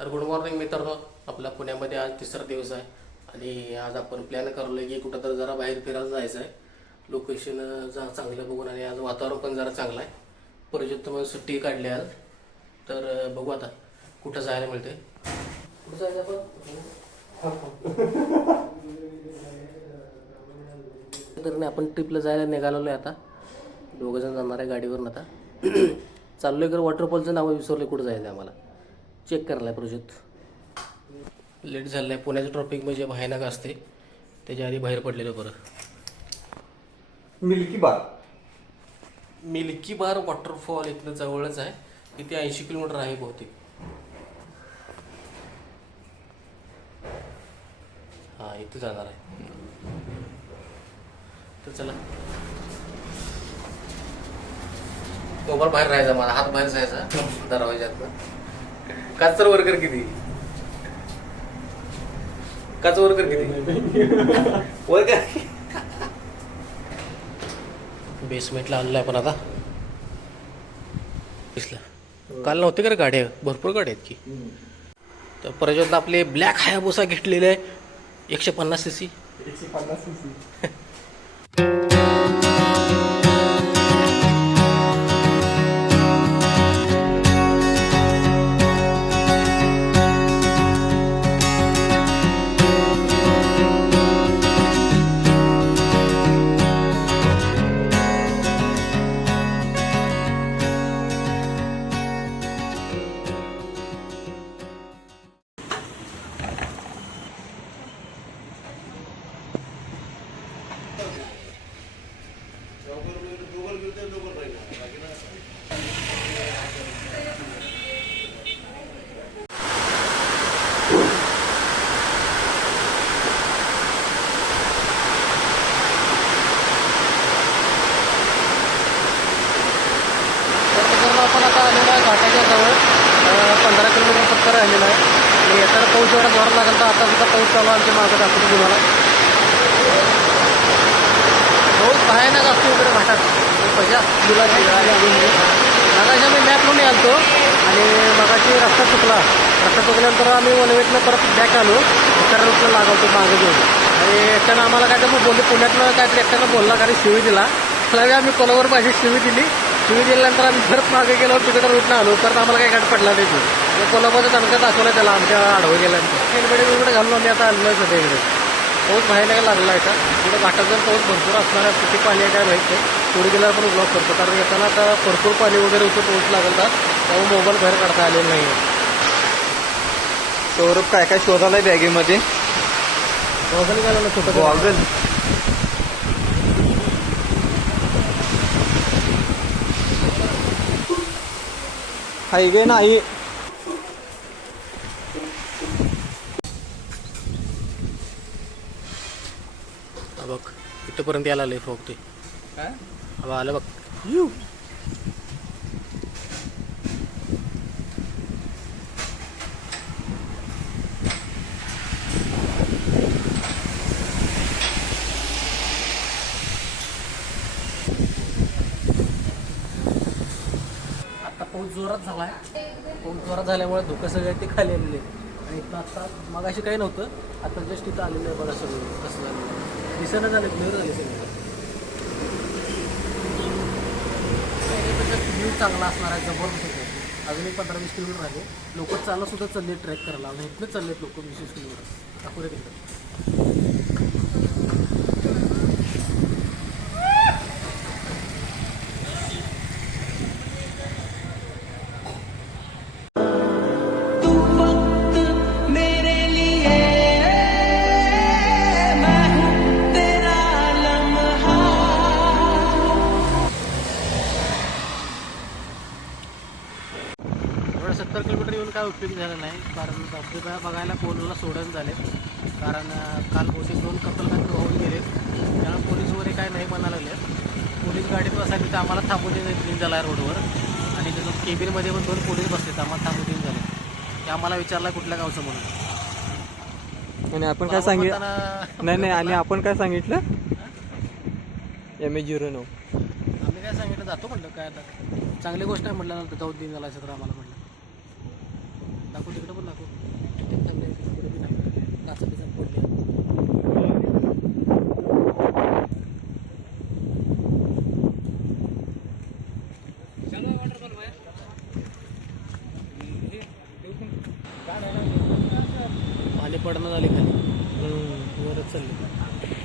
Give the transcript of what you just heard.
तर good morning मित्रांनो. आपला पुण्यामध्ये आज तिसरा दिवस आहे. आणि आज आपण प्लॅन करलो की कुठं तर जरा बाहेर फिरायला जायचं आहे लोकेशन जा चांगलं बघून आणि आज वातावरण पण जरा चांगलं आहे. परत मग सुट्टी काढली आज. तर बघू आता कुठं जायला मिळते कुठं जायचं आपण? तर आपण ट्रिपला जायला निघालेलो आहे आता दोघंजण जाणार आहे गाडीवरून आता. चाललो आहे वॉटरफॉलचं नाव विसरले कुठं जायचं आहे आम्हाला. चेक करायला आहे प्रोजेक्ट लेट झालं आहे पुण्याचं ट्रॉफिक म्हणजे भयानक असते. त्याच्या आधी बाहेर पडलेलं बरं. Milky bar. Milky bar waterfall इथलं जवळच आहे. इथे ऐंशी किलोमीटर आहे बहुतेक. हां इथे जाणार आहे. तर चला. मोबाईल बाहेर राहायचा मला. हात बाहेर जायचा. दरवाज्यात काचर वर्कर किती? काच वर्कर किती? वर्कर? बेसमेंटला आणलं आहे पण आता. दिसलं. काल नव्हते का गाड्या? भरपूर गाड्या आहेत की. तर परत आपले ब्लॅक हायाबुसा घेतलेले आहे. एकशे पन्नास सी सी एकशे पन्नास सीसी तर आता आलेला आहे घाटाच्या जवळ. पंधरा किलोमीटर फक्त राहिलेला आहे. आणि येताना पाऊस एवढा जोरात लागेल तर आता सुद्धा पाऊस चालू आमच्या मागं दाखवतो तुम्हाला. पाऊस भयानक असतो इकडे घाटात. पहिल्या मुलाची मगाशी आम्ही मॅप म्हणून आलतो आणि मगाशी रस्ता चुकला. रस्ता चुकल्यानंतर आम्ही वनवेटनं परत बॅक आलो. तर रूटला लागवतो मागं घेऊन. आणि एकट्यानं आम्हाला काय तर बोलले पुण्यातलं काहीतरी एकट्यानं बोलला कारण शिवी दिला. त्यावेळी आम्ही कोणावर माझी शिवी दिली. शिवी दिल्यानंतर आम्ही परत मागे गेलो तिकडे रूटनं आलो. परत आम्हाला काही गाठ पडला नाही तो कोल्हापूरचा दणका दाखवला त्याला आमच्या आडवं गेल्यानंतर. हेल्मेट बिलमेट घालून आम्ही आता आहे सध्या इकडे. पाऊस बाहेर लागला आहे का? पुढे घाटात जर पाऊस भरपूर असणार आहे किती पाणी आहे काय माहीत नाही पुढे गेल्यावर पण ब्लॉक करतो कारण येताना आता भरपूर पाणी वगैरे होतं पाऊस लागल तर त्यामुळे मोबाईल बाहेर काढता आलेला नाही आहे. सौरभ काय काय शोधालाय बॅगेमध्ये? मोबाईल निघाला ना छोटं गॉगल हायवे नाही. बघ इथंपर्यंत यायला आले फ्रॉक ते. काय? आलं बघ. यू! आता पाऊस जोरात झाला आहे पाऊस जोरात झाल्यामुळे धुकं सगळे ते खाली आलेले आणि इथं आता मगाशी काही नव्हतं आता जस्ट इथं आलेलं आहे बघा सगळं. कसं झालं दिसणं झालं क्लिअर झाले सगळं. व्ह्यू चांगला असणार आहे जबरदस्त होते अजून एक पंधरा वीस किलोमीटर आहे लोक चालत सुद्धा चालले ट्रॅक करायला. आणि इथनं चाललेत लोक वीस वीस किलोमीटर दाखवले तिकडं. एवढं सत्तर किलोमीटर येऊन काय उपयोग झाला नाही कारण धबधबा बघायला पोलला सोडून झाले. कारण काल बहुतेक दोन कपल काय होऊन गेले. त्यामुळे पोलीस वगैरे काय नाही म्हणायला लागले. पोलीस गाडीत बसायला तर आम्हाला थांबू देऊन झाला आहे रोडवर. आणि त्याचं केबिनमध्ये पण दोन पोलीस बसले तर आम्हाला थांबू देऊन झाले. ते आम्हाला विचारला कुठल्या गावचं म्हणून. आणि आपण काय सांगितलं नाही नाही आणि आपण काय सांगितलं? एम ए झिरो नऊ आम्ही काय सांगितलं जातो म्हटलं काय आता. चांगली गोष्ट आहे म्हटलं जाऊ दिन झाला आम्हाला म्हटलं दाखव तिकडं पण दाखव ते चांगलं आहे, तिकडे बी दाखव काचा बिचा पडले पाणी पडणं झाले खाली. वरच चालले.